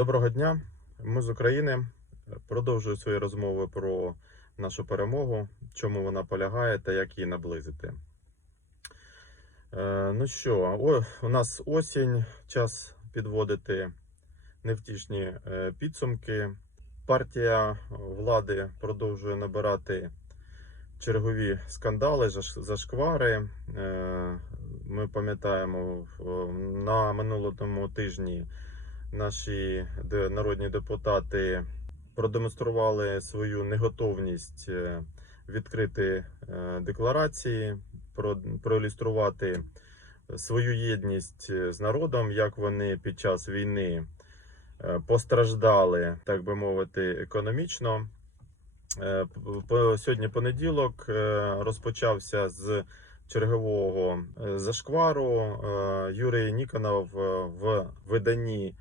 Доброго дня, ми з України. Продовжую свої розмови про нашу перемогу, чому вона полягає та як її наблизити. Е, Ну що, о, у нас осінь, час підводити невтішні е, підсумки. Партія влади продовжує набирати чергові скандали, заш- зашквари. Е, Ми пам'ятаємо на минулому тижні наші народні депутати продемонстрували свою неготовність е, відкрити е, декларації, про- проілюструвати свою єдність е, з народом, як вони під час війни постраждали, так би мовити, економічно. Сьогодні понеділок розпочався з чергового зашквару. Юрій Ніконов в виданні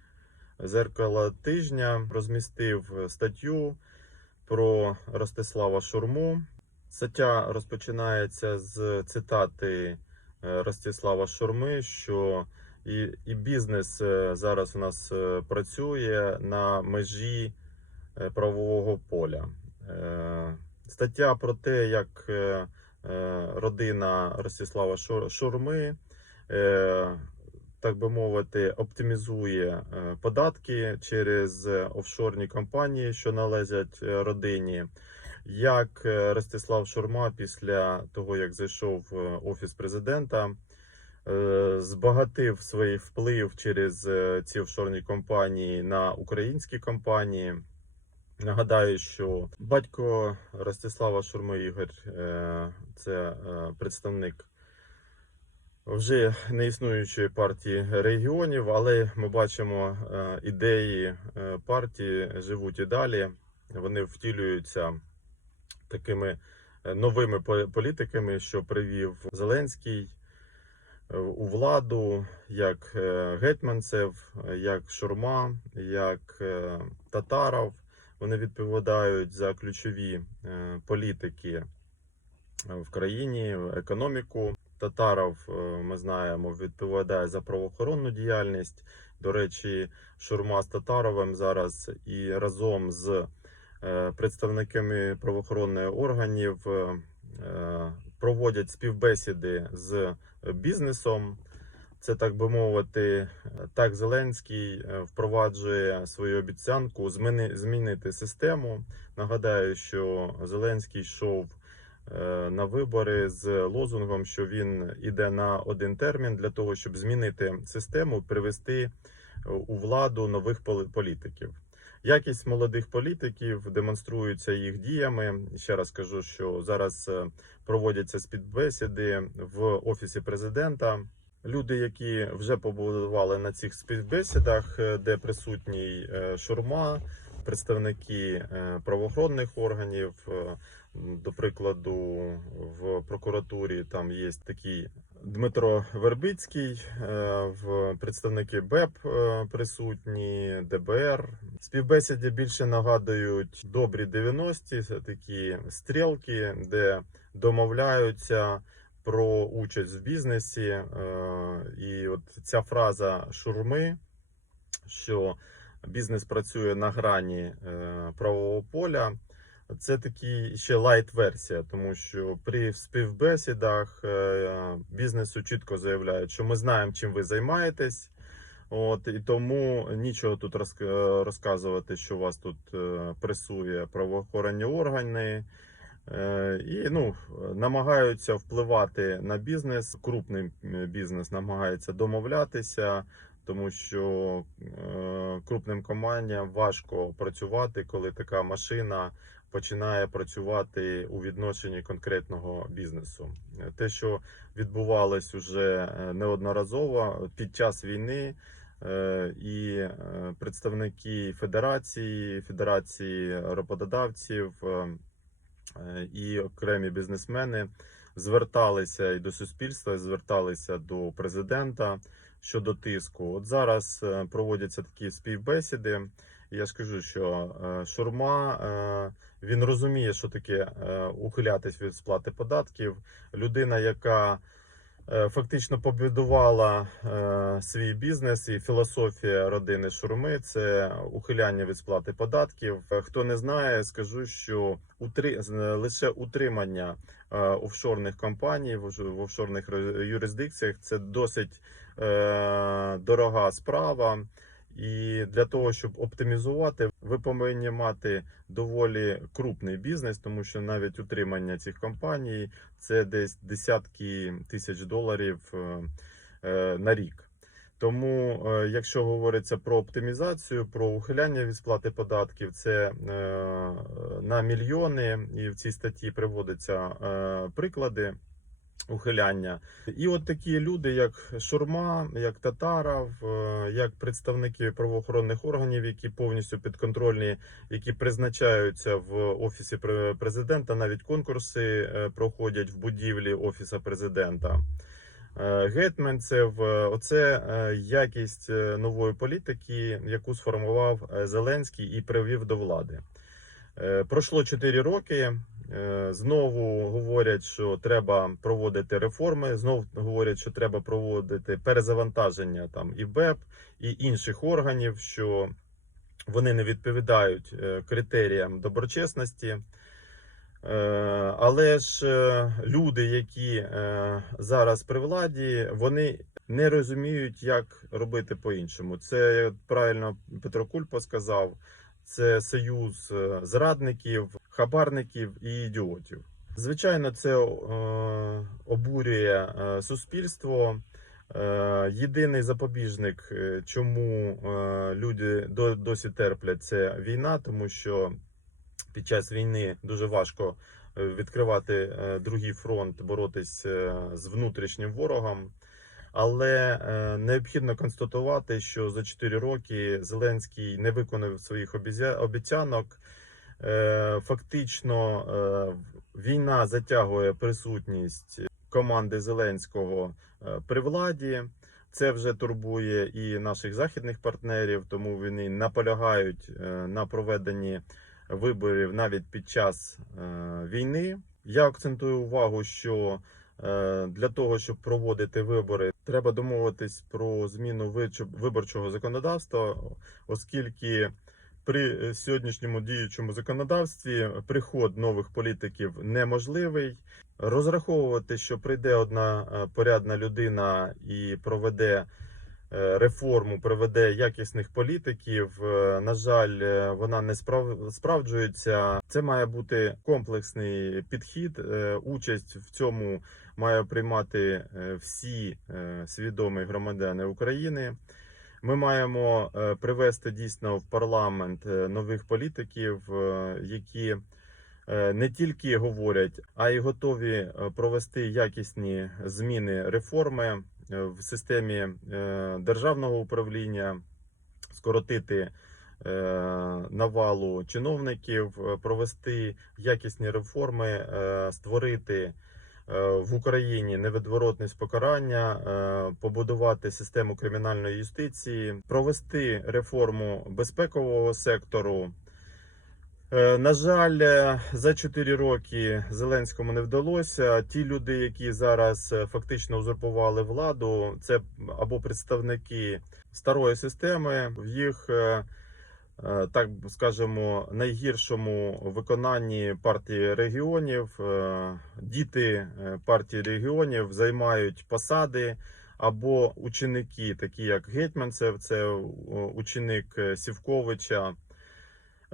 Зеркало тижня розмістив статтю про Ростислава Шурму. Стаття розпочинається з цитати е, Ростислава Шурми, що і, і бізнес е, зараз у нас е, працює на межі е, правового поля. Е, Стаття про те, як е, е, родина Ростислава Шурми, е, так би мовити, оптимізує е, податки через офшорні компанії, що належать е, родині. Як е, Ростислав Шурма після того, як зайшов в офіс президента, збагатив свій вплив через ці офшорні компанії на українські компанії. Нагадаю, що батько Ростислава Шурми Ігор це представник вже неіснуючої партії регіонів, але ми бачимо е, ідеї е, партії живуть і далі. Вони втілюються такими е, новими політиками, що привів Зеленський у владу, як Гетьманцев, як Шурма, як Татаров. Вони відповідають за ключові політики в країні, економіку. Татаров, е, ми знаємо, відповідає за правоохоронну діяльність. До речі, Шурма з Татаровим зараз і разом з е, представниками правоохоронних органів е, проводять співбесіди з бізнесом. Це так би мовити, так Зеленський впроваджує свою обіцянку змінити систему. Нагадаю, що Зеленський йшов на вибори з лозунгом, що він іде на один термін для того, щоб змінити систему, привести е, у владу нових політиків. Якість молодих політиків демонструється їх діями. Ще раз кажу, що зараз е, проводяться співбесіди в офісі президента. Люди, які вже побудували на цих співбесідах, е, де присутній е, Шурма, представники е, правоохоронних органів. До прикладу, в прокуратурі там є такий Дмитро Вербицький, е, в представники БЕП е, присутні, ДБР. Співбесіді більше нагадують добрі 90-ті, це такі стрілки, де домовляються про участь в бізнесі. Е, І от ця фраза шурми, що бізнес працює на грані правового поля. Це такий ще лайт-версія, тому що при співбесідах е, бізнесу чітко заявляють, що ми знаємо, чим ви займаєтесь. От і тому нічого тут е, розказувати, що вас тут е, пресує правоохоронні органи. І ну, намагаються впливати на бізнес. Крупний бізнес намагається домовлятися, тому що крупним компаніям важко працювати, коли така машина починає працювати у відношенні конкретного бізнесу. Те, що відбувалось уже е, неодноразово під час війни. е, І е, представники федерації, федерації роботодавців і окремі бізнесмени зверталися і до суспільства, і зверталися до президента щодо тиску. От зараз проводяться такі співбесіди. Я скажу, що Шурма він розуміє, що таке е, ухилятись від сплати податків. Людина, яка е, фактично побудувала е, свій бізнес і філософія родини Шурми це ухиляння від сплати податків. Хто не знає, скажу, що утри... лише утримання офшорних компаній в офш- офшорних юрисдикціях це досить дорога справа. І для того, щоб оптимізувати, ви повинні мати доволі крупний бізнес, тому що навіть утримання цих компаній це десь десятки тисяч доларів е, е, на рік. Тому, е, якщо говориться про оптимізацію, про ухиляння від сплати податків, це на мільйони, і в цій статті приводяться приклади ухиляння. І от такі люди, як Шурма, як Татаров, е, як представники правоохоронних органів, які повністю підконтрольні, які призначаються в офісі президента, навіть конкурси е, проходять в будівлі офіса президента. Е, Гетьманцев, е, оце якість нової політики, яку сформував Зеленський і привів до влади. Пройшло 4 роки. Е, Знову говорять, що треба проводити реформи. Знову говорять, що треба проводити перезавантаження там і БЕП, і інших органів, що вони не відповідають е, критеріям доброчесності. Е, Але ж люди, які зараз при владі, вони не розуміють, як робити по-іншому. Це правильно Петро Кульпо сказав. Це союз е, зрадників, хабарників і ідіотів. Звичайно, це е, обурює е, суспільство. Єдиний запобіжник, чому люди досі терплять, це війна, тому що під час війни дуже важко відкривати другий фронт, боротись з внутрішнім ворогом. Але е, необхідно констатувати, що за 4 роки Зеленський не виконав своїх обіцянок. Е, Фактично, е, війна затягує присутність команди Зеленського при владі. Це вже турбує і наших західних партнерів, тому вони наполягають на проведенні виборів навіть під час війни. Я акцентую увагу, що для того, щоб проводити вибори, треба домовитись про зміну виборчого законодавства, оскільки при е, сьогоднішньому діючому законодавстві приход нових політиків неможливий. Розраховувати, що прийде одна е, порядна людина і проведе е, реформу, проведе якісних політиків. На жаль, вона не справ- справджується. Це має бути комплексний підхід. Участь в цьому має приймати е, всі е, свідомі громадяни України. Ми маємо е, привести дійсно в парламент нових політиків, які не тільки говорять, а й готові провести якісні зміни реформи в системі державного управління, скоротити навалу чиновників, провести якісні реформи, створити в Україні невідворотність покарання, е, побудувати систему кримінальної юстиції, провести реформу безпекового сектору. Е, На жаль, е, за 4 роки Зеленському не вдалося. Ті люди, які зараз е, фактично узурпували владу, це або представники старої системи, в їх е, е, так скажемо найгіршому виконанні партії регіонів. е, Діти е, партії регіонів займають посади. Або ученики, такі як Гетьманцев, це е, ученик е, Сівковича,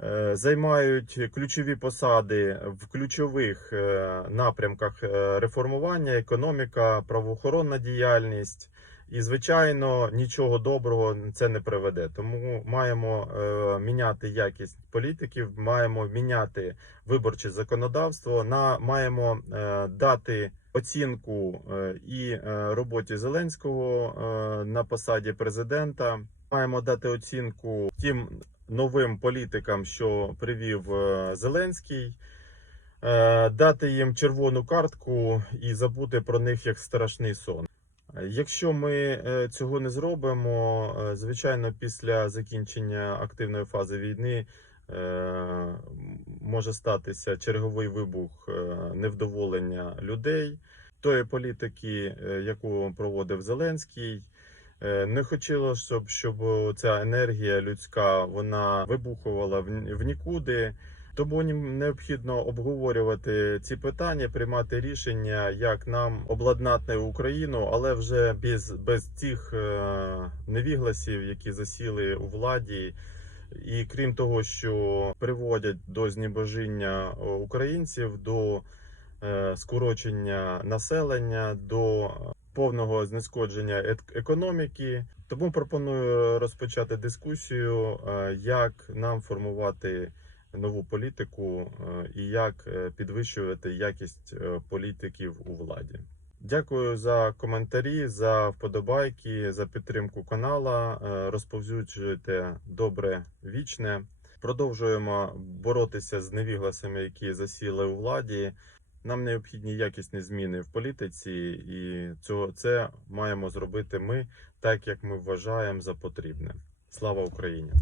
е, займають ключові посади в ключових е, напрямках е, реформування, економіка, правоохоронна діяльність. І, звичайно, нічого доброго це не приведе. Тому маємо е, міняти якість політиків, маємо міняти виборче законодавство. На маємо е, дати оцінку е, і е, роботі Зеленського е, на посаді президента. Маємо дати оцінку тим новим політикам, що привів е, Зеленський, е, дати їм червону картку і забути про них як страшний сон. Якщо ми е, цього не зробимо, е, звичайно, після закінчення активної фази війни е, може статися черговий вибух невдоволення людей. тої політики, яку проводив Зеленський. Не хотілося, щоб, щоб ця енергія людська вона вибухувала в нікуди. Тому необхідно обговорювати ці питання, приймати рішення, як нам обладнати Україну, але вже без, без цих е, невігласів, які засіли у владі. І крім того, що приводять до знебожіння е, українців, до е, скорочення населення, до повного знешкодження економіки. Тому пропоную розпочати дискусію, як нам формувати нову політику е, і як е, підвищувати якість е, політиків у владі. Дякую за коментарі, за вподобайки, за підтримку канала. Розповсюджуйте добре вічне. Продовжуємо боротися з невігласами, які засіли у владі. Нам необхідні якісні зміни в політиці, і цього це маємо зробити ми так, як ми вважаємо за потрібне. Слава Україні!